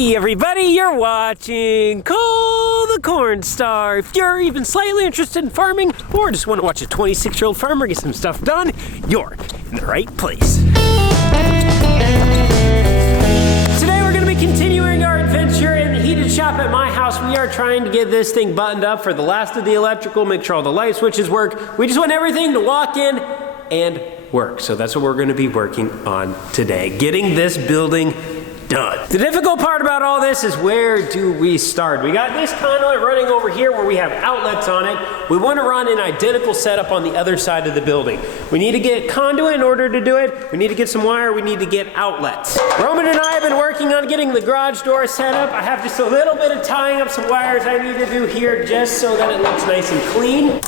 Hey everybody, you're watching Call the Corn Star. If you're even slightly interested in farming or just want to watch a 26-year-old farmer get some stuff done, you're in the right place. Today we're going to be continuing our adventure in the heated shop at my house. We are trying to get this thing buttoned up for the last of the electrical, make sure all the light switches work. We just want everything to walk in and work. So that's what we're going to be working on today, getting this building done. The difficult part about all this is where do we start? We got this conduit running over here where we have outlets on it. We want to run an identical setup on the other side of the building. We need to get conduit in order to do it. We need to get some wire. We need to get outlets. Roman and I have been working on getting the garage door set up. I have just a little bit of tying up some wires I need to do here just so that it looks nice and clean.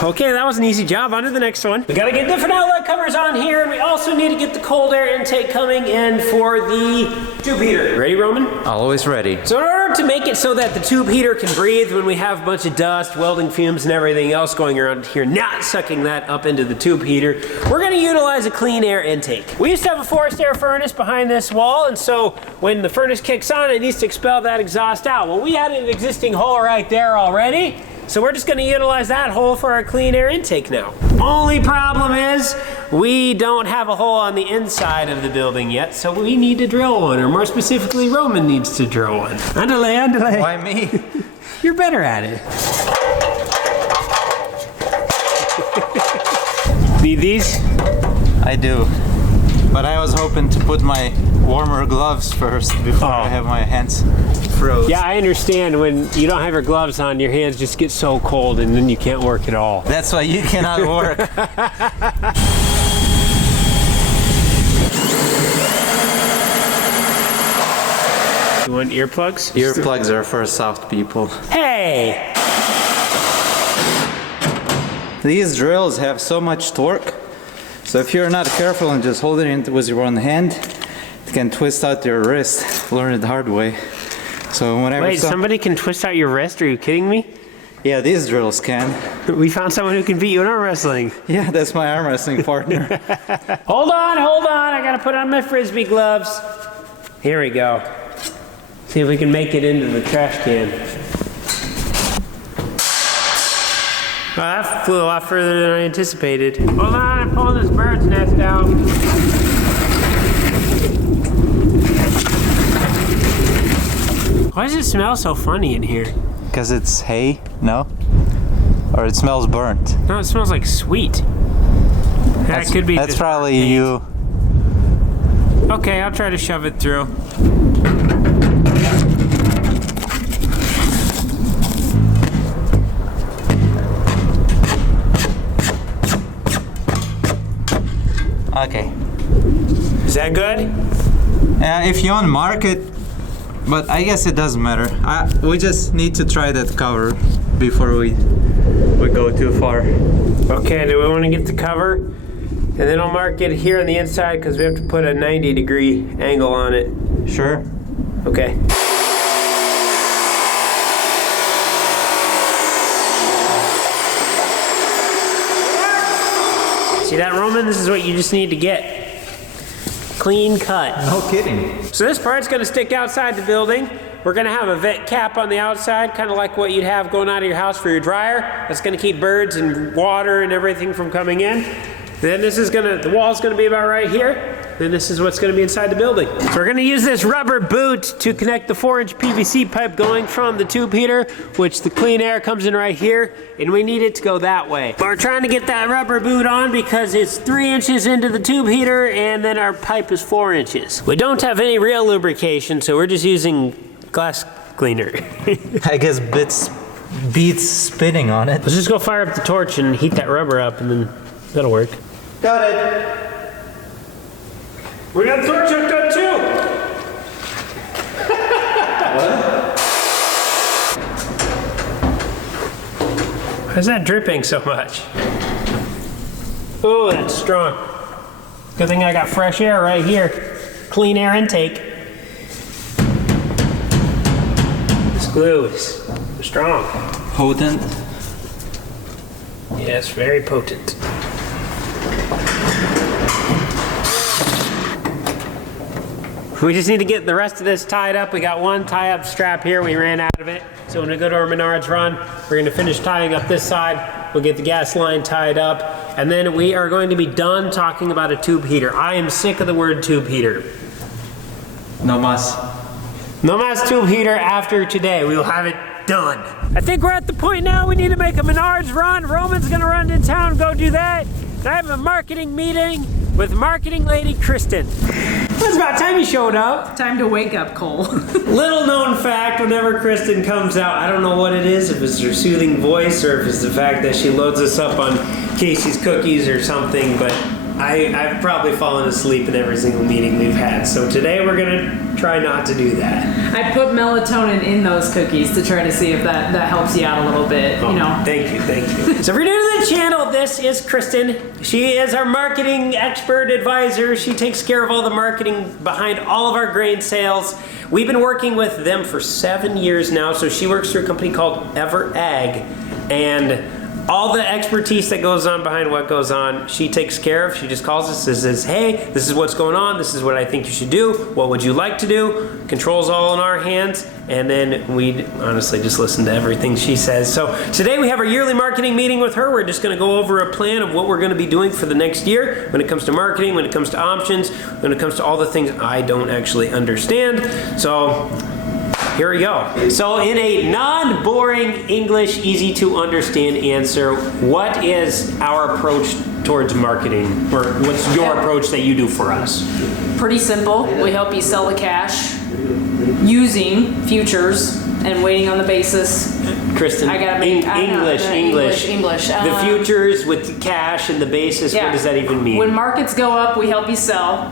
Okay, that was an easy job. On to the next one. We gotta get different outlet covers on here, and we also need to get the cold air intake coming in for the tube heater. Ready, Roman? Always ready. So in order to make it so that the tube heater can breathe when we have a bunch of dust, welding fumes, and everything else going around here, not sucking that up into the tube heater, we're gonna utilize a clean air intake. We used to have a forced air furnace behind this wall, and so when the furnace kicks on, it needs to expel that exhaust out. Well, we had an existing hole right there already, so we're just gonna utilize that hole for our clean air intake now. Only problem is we don't have a hole on the inside of the building yet, so we need to drill one, or more specifically, Roman needs to drill one. Andale. Why me? You're better at it. Need these? I do. But I was hoping to put my warmer gloves first before I have my hands froze. Yeah, I understand when you don't have your gloves on, your hands just get so cold and then you can't work at all. That's why you cannot work. You want earplugs? Earplugs are for soft people. Hey! These drills have so much torque, so if you're not careful and just hold it with your one hand, it can twist out your wrist. Learn it the hard way. So whenever Wait, somebody can twist out your wrist? Are you kidding me? Yeah, these drills can. We found someone who can beat you in arm wrestling. Yeah, that's my arm wrestling partner. Hold on, I gotta put on my Frisbee gloves. Here we go. See if we can make it into the trash can. Well, that flew a lot further than I anticipated. Hold on, I'm pulling this bird's nest out. Why does it smell so funny in here? Because it's hay, no? Or it smells burnt. No, it smells like sweet. That could be. That's probably you. Okay, I'll try to shove it through. Okay. Is that good? If you want to mark it, but I guess it doesn't matter. We just need to try that cover before we go too far. Okay, do we want to get the cover? And then I'll mark it here on the inside because we have to put a 90-degree angle on it. Sure. Okay. See that, Roman? This is what you just need to get. Clean cut. No kidding. So this part's gonna stick outside the building. We're gonna have a vent cap on the outside, kind of like what you'd have going out of your house for your dryer. That's gonna keep birds and water and everything from coming in. Then the wall's gonna be about right here. Then this is what's gonna be inside the building. So we're gonna use this rubber boot to connect the 4-inch PVC pipe going from the tube heater, which the clean air comes in right here, and we need it to go that way. But we're trying to get that rubber boot on because it's 3 inches into the tube heater, and then our pipe is 4 inches. We don't have any real lubrication, so we're just using glass cleaner. I guess beats spitting on it. Let's just go fire up the torch and heat that rubber up, and then that'll work. Got it. We got the torch hooked up too! What? Why is that dripping so much? Oh, that's strong. Good thing I got fresh air right here. Clean air intake. This glue is strong. Potent. Yes, very potent. We just need to get the rest of this tied up. We got one tie-up strap here. We ran out of it. So when we go to our Menards run, we're going to finish tying up this side. We'll get the gas line tied up. And then we are going to be done talking about a tube heater. I am sick of the word tube heater. No mas. No mas tube heater after today. We will have it done. I think we're at the point now we need to make a Menards run. Roman's going to run to town, go do that. And I have a marketing meeting with marketing lady Kristen. It's about time you showed up. Time to wake up, Cole. Little known fact, whenever Kristen comes out, I don't know what it is, if it's her soothing voice or if it's the fact that she loads us up on Casey's cookies or something, but I've probably fallen asleep in every single meeting we've had. So today we're gonna try not to do that. I put melatonin in those cookies to try to see if that helps you out a little bit, you know. Thank you. So if you're new to the channel, this is Kristen. She is our marketing expert advisor. She takes care of all the marketing behind all of our grain sales. We've been working with them for 7 years now. So she works through a company called Ever Ag, and all the expertise that goes on behind what goes on, she takes care of. She just calls us and says, hey, this is what's going on. This is what I think you should do. What would you like to do? Control's all in our hands. And then we honestly just listen to everything she says. So today we have our yearly marketing meeting with her. We're just going to go over a plan of what we're going to be doing for the next year when it comes to marketing, when it comes to options, when it comes to all the things I don't actually understand. So here we go. So in a non-boring English, easy to understand answer, what is our approach towards marketing? Or what's your approach that you do for us? Pretty simple. We help you sell the cash using futures and waiting on the basis. Kristen, I gotta make English. The futures with the cash and the basis, what does that even mean? When markets go up, we help you sell.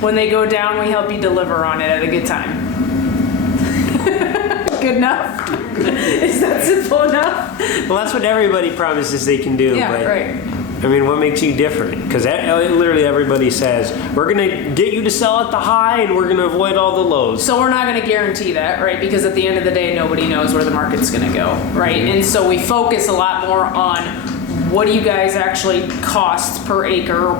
When they go down, we help you deliver on it at a good time. Good enough? Is that simple enough? Well, that's what everybody promises they can do. Yeah, but, right. I mean, what makes you different? Because literally everybody says, we're going to get you to sell at the high and we're going to avoid all the lows. So we're not going to guarantee that, right? Because at the end of the day, nobody knows where the market's going to go, right? And so we focus a lot more on what do you guys actually cost per acre or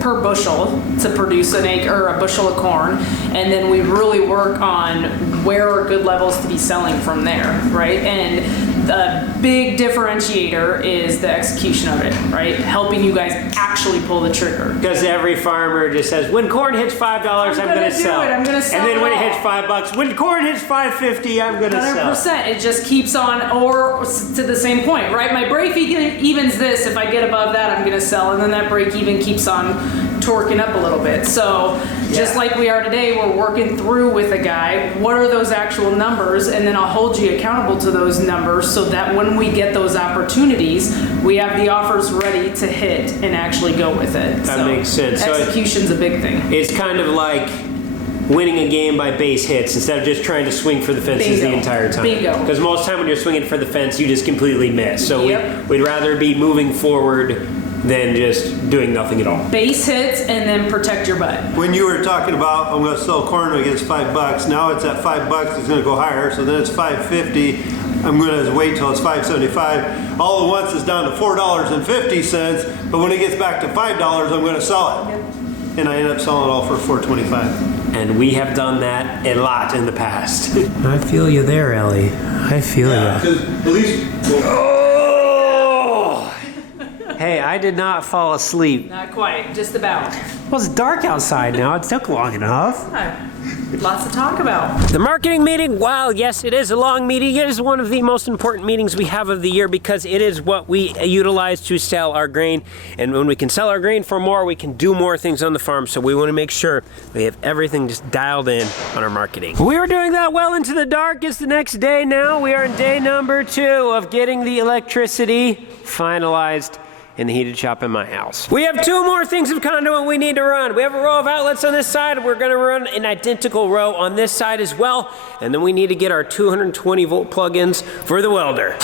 per bushel to produce an acre or a bushel of corn, and then we really work on where are good levels to be selling from there, right? And the big differentiator is the execution of it, right? Helping you guys actually pull the trigger. Because every farmer just says, when corn hits $5, I'm going to sell. I'm going to sell. And then when it all. hits $5, when corn hits $5.50, I'm going to sell. 100%. It just keeps on, or to the same point, right? My break even's this. If I get above that, I'm going to sell, and then that break even keeps on torquing up a little bit. So just like we are today, we're working through with a guy, what are those actual numbers, and then I'll hold you accountable to those numbers so that when we get those opportunities, we have the offers ready to hit and actually go with it. That makes sense. Execution's a big thing. It's kind of like winning a game by base hits instead of just trying to swing for the fences the entire time. Bingo. Because most time when you're swinging for the fence, you just completely miss. So we'd rather be moving forward than just doing nothing at all. Base hits and then protect your butt. When you were talking about, I'm going to sell corn against $5, now it's at $5, it's going to go higher, so then it's $5.50. I'm going to wait till it's $5.75. All at once it's down to $4.50, but when it gets back to $5, I'm going to sell it. And I end up selling it all for $4.25. And we have done that a lot in the past. I feel you there, Ellie. I feel you. Because at least... Hey, I did not fall asleep. Not quite, just about. Well, it's dark outside now. It took long enough. Lots to talk about. The marketing meeting, while yes, it is a long meeting, it is one of the most important meetings we have of the year because it is what we utilize to sell our grain. And when we can sell our grain for more, we can do more things on the farm. So we want to make sure we have everything just dialed in on our marketing. We were doing that well into the dark. It's the next day now. We are in day number 2 of getting the electricity finalized in the heated shop in my house. We have 2 more things of conduit we need to run. We have a row of outlets on this side. We're gonna run an identical row on this side as well. And then we need to get our 220 volt plugins for the welder.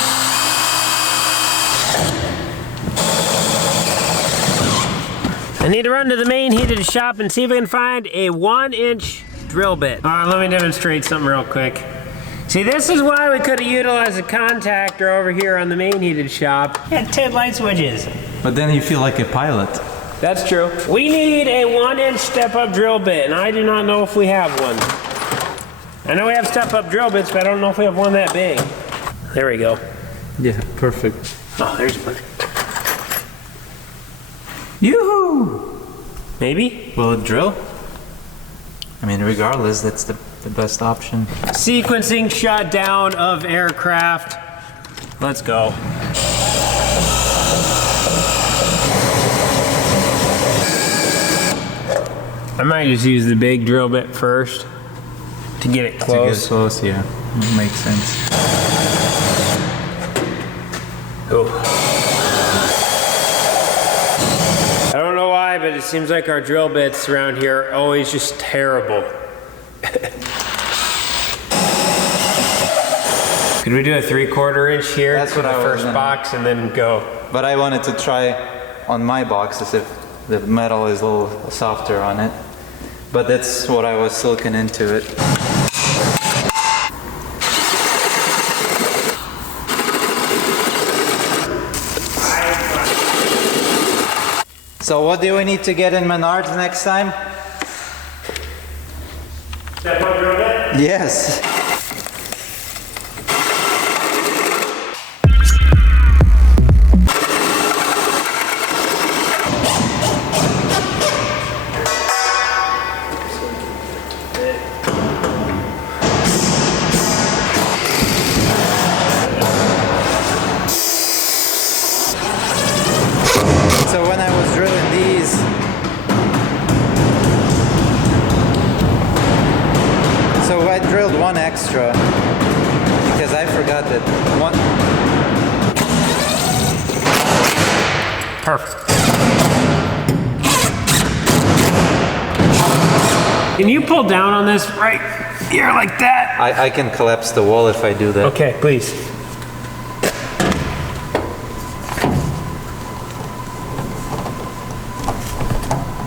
I need to run to the main heated shop and see if I can find a 1-inch drill bit. Let me demonstrate something real quick. See, this is why we could have utilized a contactor over here on the main heated shop. It had 10 light switches. But then you feel like a pilot. That's true. We need a 1-inch step-up drill bit, and I do not know if we have one. I know we have step-up drill bits, but I don't know if we have one that big. There we go. Yeah, perfect. Oh, there's one. Yoo-hoo! Maybe? Will it drill? I mean, regardless, that's the best option. Sequencing shutdown of aircraft. Let's go. I might just use the big drill bit first to get it close. To get close, yeah. Makes sense. Oh. I don't know why, but it seems like our drill bits around here are always just terrible. Could we do a 3/4 inch here? That's what for the I was first gonna- box and then go? But I wanted to try on my boxes if the metal is a little softer on it. But that's what I was looking into it. So what do we need to get in Menards next time? Step-up drill bit? Yes. So when I was drilling these, so I drilled one extra because I forgot that one. Perfect. Can you pull down on this right here like that? I can collapse the wall if I do that. Okay, please.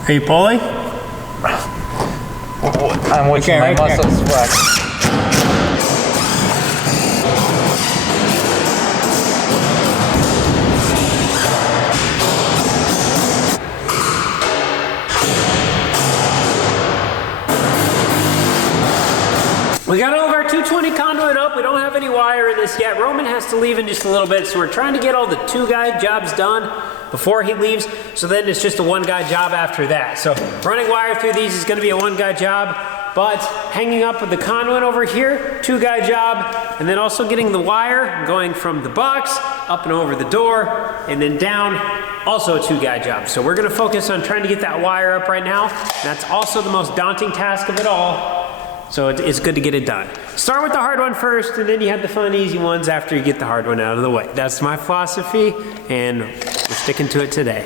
Are you pulling? I'm watching my right there. muscles flex. We got all of our 220 conduit up. We don't have any wire in this yet. Roman has to leave in just a little bit, so we're trying to get all the 2-guy jobs done before he leaves, so then it's just a 1-guy job after that. So running wire through these is going to be a 1-guy job, but hanging up with the conduit over here, 2-guy job, and then also getting the wire going from the box up and over the door and then down, also a 2-guy job. So we're going to focus on trying to get that wire up right now. That's also the most daunting task of it all. So it's good to get it done. Start with the hard one first, and then you have the fun, easy ones after you get the hard one out of the way. That's my philosophy, and we're sticking to it today.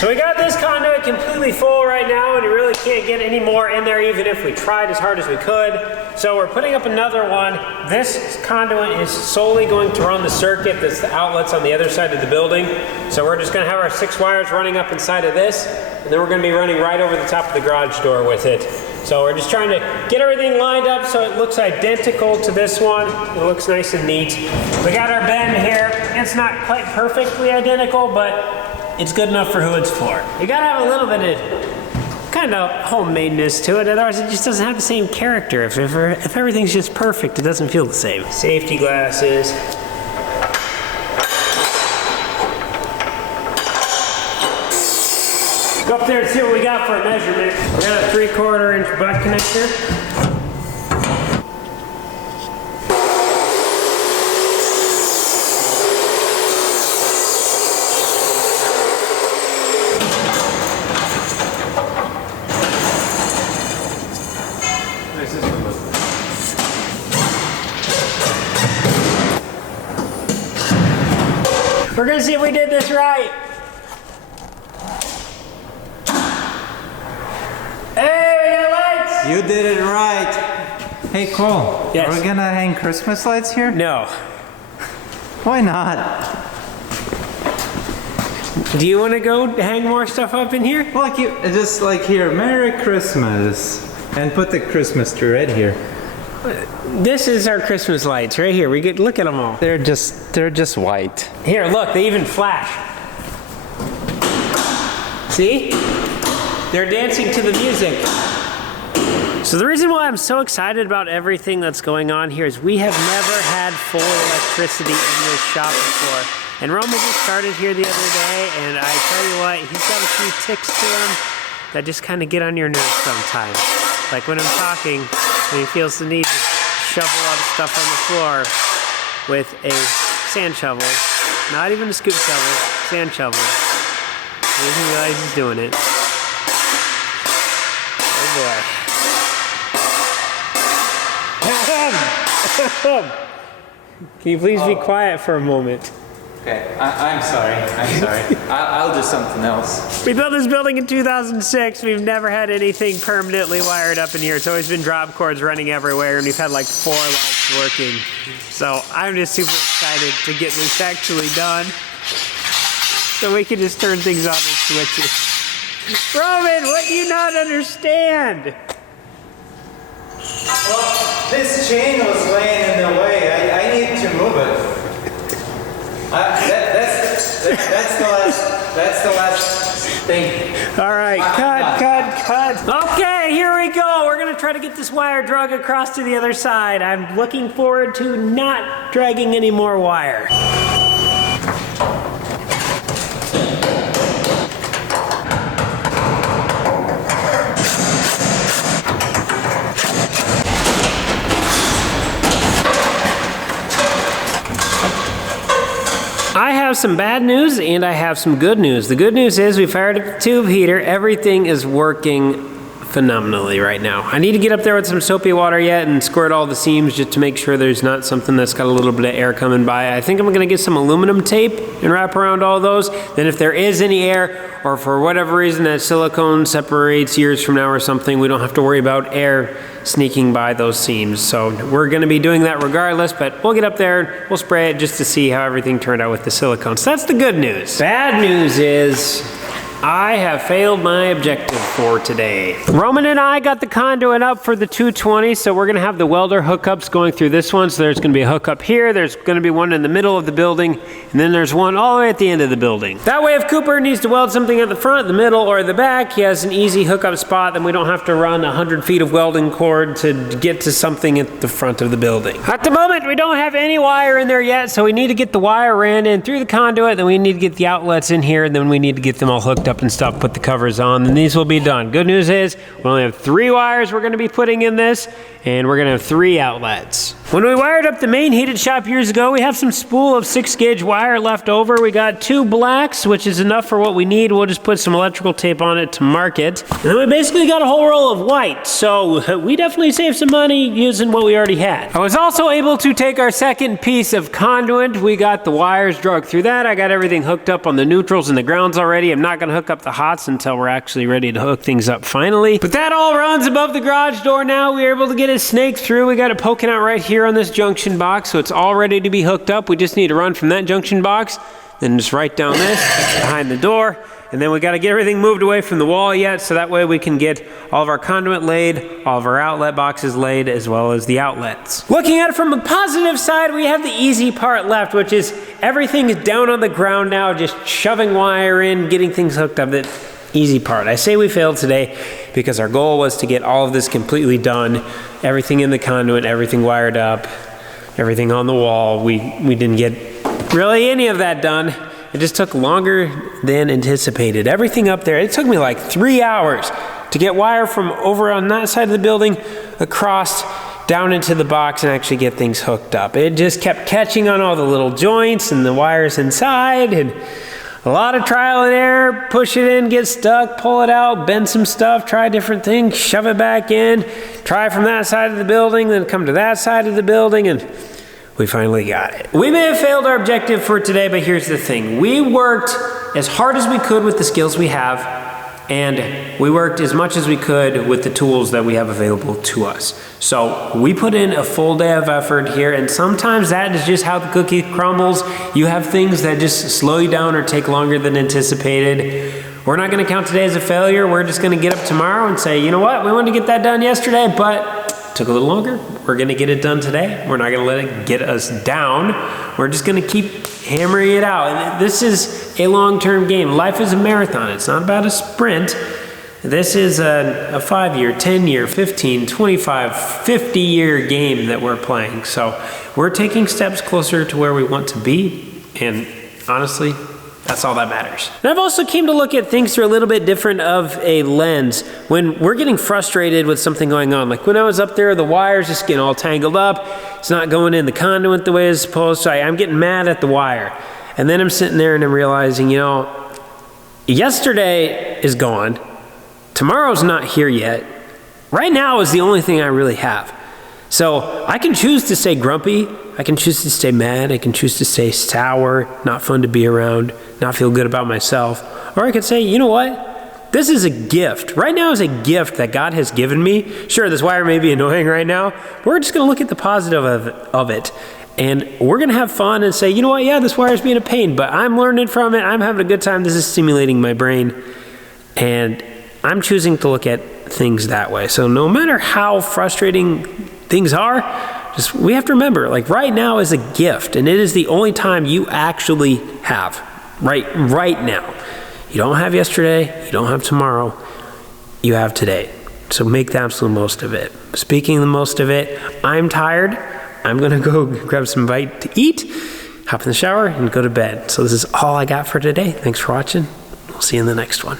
So we got this conduit completely full right now, and you really can't get any more in there even if we tried as hard as we could. So we're putting up another one. This conduit is solely going to run the circuit that's the outlets on the other side of the building. So we're just going to have our 6 wires running up inside of this, and then we're going to be running right over the top of the garage door with it. So we're just trying to get everything lined up so it looks identical to this one. It looks nice and neat. We got our bend here. It's not quite perfectly identical, but it's good enough for who it's for. You gotta have a little bit of kind of homemadeness to it, otherwise it just doesn't have the same character. If everything's just perfect, it doesn't feel the same. Safety glasses. Go up there and see what we got for a measurement. We got a 3/4 inch butt connector. We're gonna see if we did this right. Hey, we got lights! You did it right. Hey, Cole. Yes. Are we gonna hang Christmas lights here? No. Why not? Do you want to go hang more stuff up in here? Like you, just like here, Merry Christmas, and put the Christmas tree right here. This is our Christmas lights right here. Look at them all. They're just white. Here, look, they even flash. See? They're dancing to the music. So the reason why I'm so excited about everything that's going on here is we have never had full electricity in this shop before. And Roman just started here the other day, and I tell you what, he's got a few ticks to him that just kind of get on your nerves sometimes. Like when I'm talking, and he feels the need to shovel all the stuff on the floor with a sand shovel. Not even a scoop shovel, sand shovel. He doesn't realize he's doing it. Oh boy. Can you please be quiet for a moment? Okay, I'm sorry. I'll do something else. We built this building in 2006. We've never had anything permanently wired up in here. It's always been drop cords running everywhere, and we've had like 4 lights working. So I'm just super excited to get this actually done, so we can just turn things on with switches. Roman, what do you not understand? Well, this chain was laying in the way. I need to move it. That's the last thing. All right, cut. Okay, here we go. We're gonna try to get this wire drug across to the other side. I'm looking forward to not dragging any more wire. I have some bad news and I have some good news. The good news is we fired up the tube heater. Everything is working phenomenally right now. I need to get up there with some soapy water yet and squirt all the seams just to make sure there's not something that's got a little bit of air coming by. I think I'm gonna get some aluminum tape and wrap around all those. Then if there is any air, or for whatever reason that silicone separates years from now or something, we don't have to worry about air sneaking by those seams. So we're gonna be doing that regardless, but we'll get up there, we'll spray it just to see how everything turned out with the silicone. So that's the good news. Bad news is I have failed my objective for today. Roman and I got the conduit up for the 220, so we're gonna have the welder hookups going through this one. So there's gonna be a hookup here, there's gonna be one in the middle of the building, and then there's one all the way at the end of the building. That way if Cooper needs to weld something at the front, the middle, or the back, he has an easy hookup spot, then we don't have to run 100 feet of welding cord to get to something at the front of the building. At the moment, we don't have any wire in there yet, so we need to get the wire ran in through the conduit, then we need to get the outlets in here, and then we need to get them all hooked up and stuff, put the covers on, and these will be done. Good news is we only have 3 wires we're going to be putting in this, and we're going to have 3 outlets. When we wired up the main heated shop years ago, we have some spool of 6-gauge wire left over. We got 2 blacks, which is enough for what we need. We'll just put some electrical tape on it to mark it. And then we basically got a whole roll of white, so we definitely saved some money using what we already had. I was also able to take our second piece of conduit. We got the wires drug through that. I got everything hooked up on the neutrals and the grounds already. I'm not going to hook up the hots until we're actually ready to hook things up finally. But that all runs above the garage door now. We were able to get it snaked through. We got it poking out right here on this junction box, so it's all ready to be hooked up. We just need to run from that junction box, then just right down this behind the door, and then we got to get everything moved away from the wall yet, so that way we can get all of our conduit laid, all of our outlet boxes laid, as well as the outlets. Looking at it from a positive side, we have the easy part left, which is everything is down on the ground now, just shoving wire in, getting things hooked up. The easy part. I say we failed today because our goal was to get all of this completely done, everything in the conduit, everything wired up, everything on the wall. We didn't get really any of that done. It just took longer than anticipated. Everything up there, it took me like 3 hours to get wire from over on that side of the building across down into the box and actually get things hooked up. It just kept catching on all the little joints and the wires inside, and a lot of trial and error. Push it in, get stuck, pull it out, bend some stuff, try different things, shove it back in, try from that side of the building, then come to that side of the building, and we finally got it. We may have failed our objective for today, but here's the thing. We worked as hard as we could with the skills we have, and we worked as much as we could with the tools that we have available to us. So we put in a full day of effort here, and sometimes that is just how the cookie crumbles. You have things that just slow you down or take longer than anticipated. We're not gonna count today as a failure. We're just gonna get up tomorrow and say, you know what, we wanted to get that done yesterday, but took a little longer. We're gonna get it done today. We're not gonna let it get us down. We're just gonna keep hammering it out. And this is a long-term game. Life is a marathon. It's not about a sprint. This is a 5-year, 10-year, 15, 25, 50-year game that we're playing. So we're taking steps closer to where we want to be. And honestly, that's all that matters. And I've also came to look at things through a little bit different of a lens. When we're getting frustrated with something going on, like when I was up there, the wire's just getting all tangled up. It's not going in the conduit the way it's supposed to. I'm getting mad at the wire. And then I'm sitting there and I'm realizing, you know, yesterday is gone. Tomorrow's not here yet. Right now is the only thing I really have. So I can choose to stay grumpy. I can choose to stay mad. I can choose to stay sour, not fun to be around, not feel good about myself. Or I could say, you know what? This is a gift. Right now is a gift that God has given me. Sure, this wire may be annoying right now. But we're just going to look at the positive of it. And we're going to have fun and say, you know what? Yeah, this wire is being a pain, but I'm learning from it. I'm having a good time. This is stimulating my brain. And I'm choosing to look at things that way. So no matter how frustrating things are, we have to remember, like right now is a gift, and it is the only time you actually have, right now. You don't have yesterday, you don't have tomorrow, you have today. So make the absolute most of it. Speaking the most of it, I'm tired. I'm gonna go grab some bite to eat, hop in the shower, and go to bed. So this is all I got for today. Thanks for watching. We'll see you in the next one.